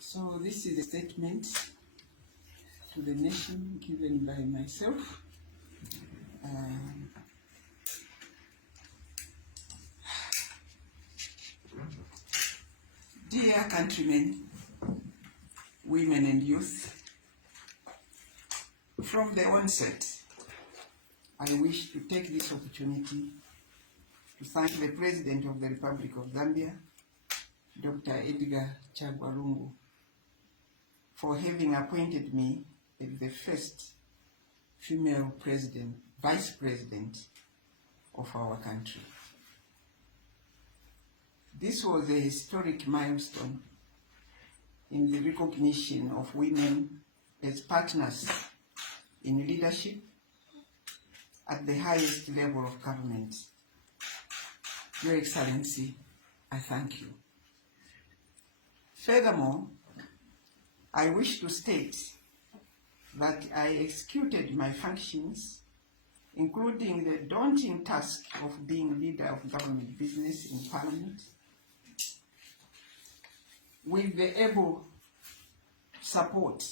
So this is a statement to the nation given by myself. Dear countrymen, women and youth, from the onset, I wish to take this opportunity to thank the President of the Republic of Zambia, Dr. Edgar Chagwa Lungu, for having appointed me as the first female vice president of our country. This was a historic milestone in the recognition of women as partners in leadership at the highest level of government. Your Excellency, I thank you. Furthermore, I wish to state that I executed my functions, including the daunting task of being leader of government business in Parliament, with the able support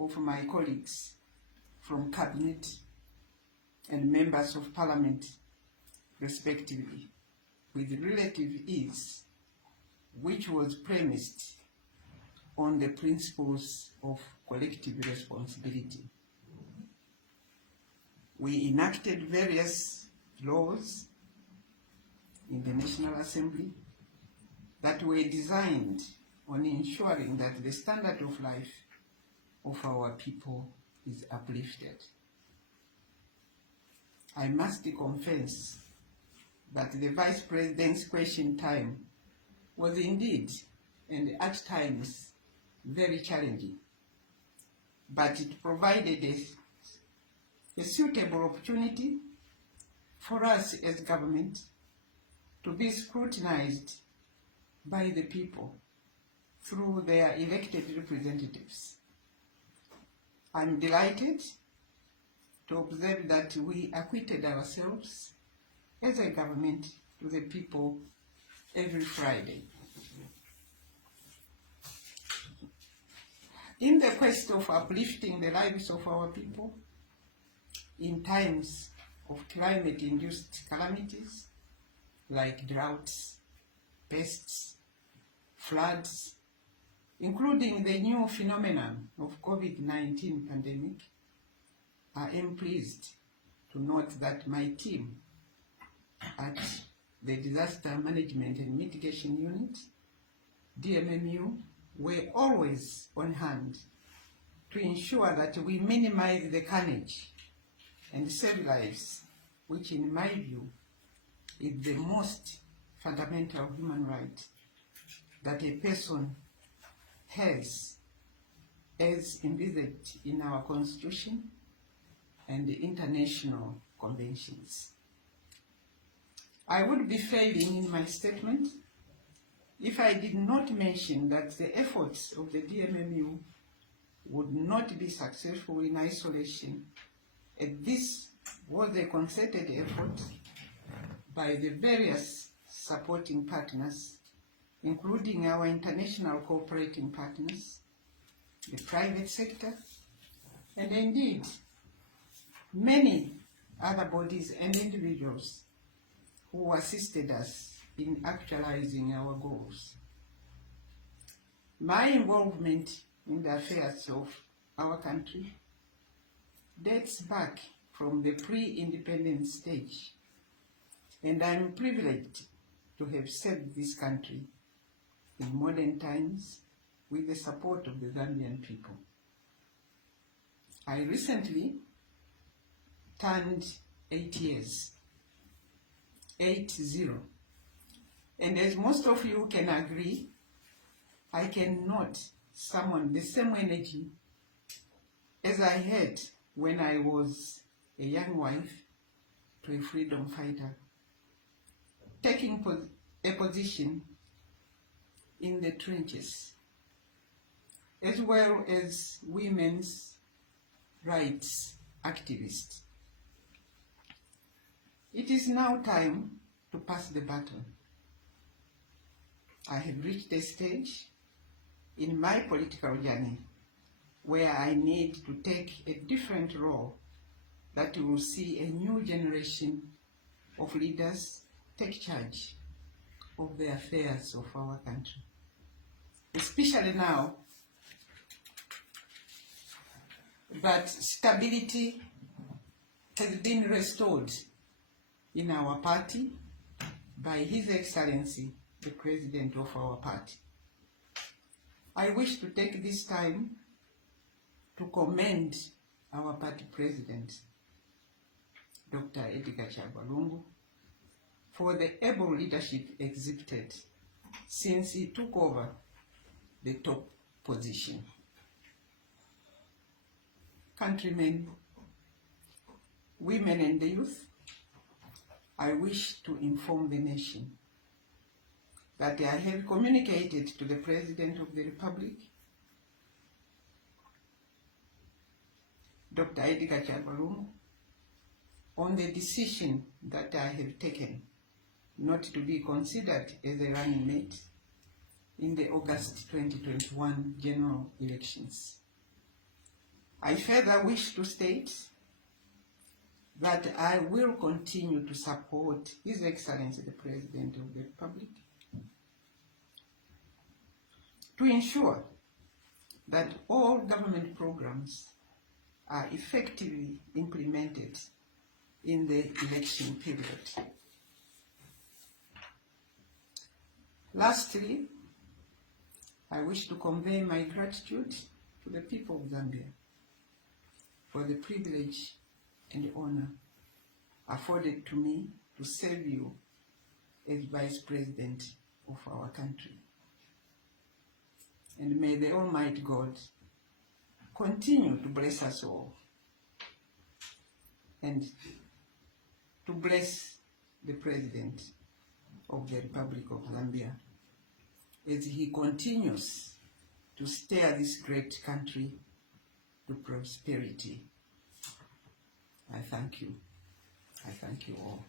of my colleagues from Cabinet and members of Parliament, respectively, with relative ease, which was premised on the principles of collective responsibility. We enacted various laws in the National Assembly that were designed on ensuring that the standard of life of our people is uplifted. I must confess that the Vice President's question time was indeed, and at times, very challenging, but it provided a suitable opportunity for us as government to be scrutinized by the people through their elected representatives. I'm delighted to observe that we acquitted ourselves as a government to the people every Friday. In the quest of uplifting the lives of our people in times of climate-induced calamities like droughts, pests, floods, including the new phenomenon of COVID-19 pandemic, I am pleased to note that my team at the Disaster Management and Mitigation Unit, DMMU, were always on hand to ensure that we minimize the carnage and save lives, which in my view is the most fundamental human right that a person has as envisaged in our Constitution and the international conventions. I would be failing in my statement if I did not mention that the efforts of the DMMU would not be successful in isolation, and this was a concerted effort by the various supporting partners, including our international cooperating partners, the private sector, and indeed many other bodies and individuals who assisted us in actualizing our goals. My involvement in the affairs of our country dates back from the pre-independence stage, and I'm privileged to have served this country in modern times with the support of the Zambian people. I recently turned 8 years, 80. And as most of you can agree, I cannot summon the same energy as I had when I was a young wife to a freedom fighter, taking a position in the trenches, as well as women's rights activist. It is now time to pass the baton. I have reached a stage in my political journey where I need to take a different role that will see a new generation of leaders take charge of the affairs of our country. Especially now that stability has been restored in our party by His Excellency, the President of our party. I wish to take this time to commend our party President, Dr. Lungu, for the able leadership exhibited since he took over the top position. Countrymen, women and the youth, I wish to inform the nation that I have communicated to the President of the Republic, Dr. Lungu, on the decision that I have taken not to be considered as a running mate in the August 2021 general elections. I further wish to state that I will continue to support His Excellency the President of the Republic to ensure that all government programs are effectively implemented in the election period. Lastly, I wish to convey my gratitude to the people of Zambia for the privilege and honor afforded to me to serve you as Vice President of our country. And may the Almighty God continue to bless us all and to bless the President of the Republic of Zambia as he continues to steer this great country to prosperity. I thank you. I thank you all.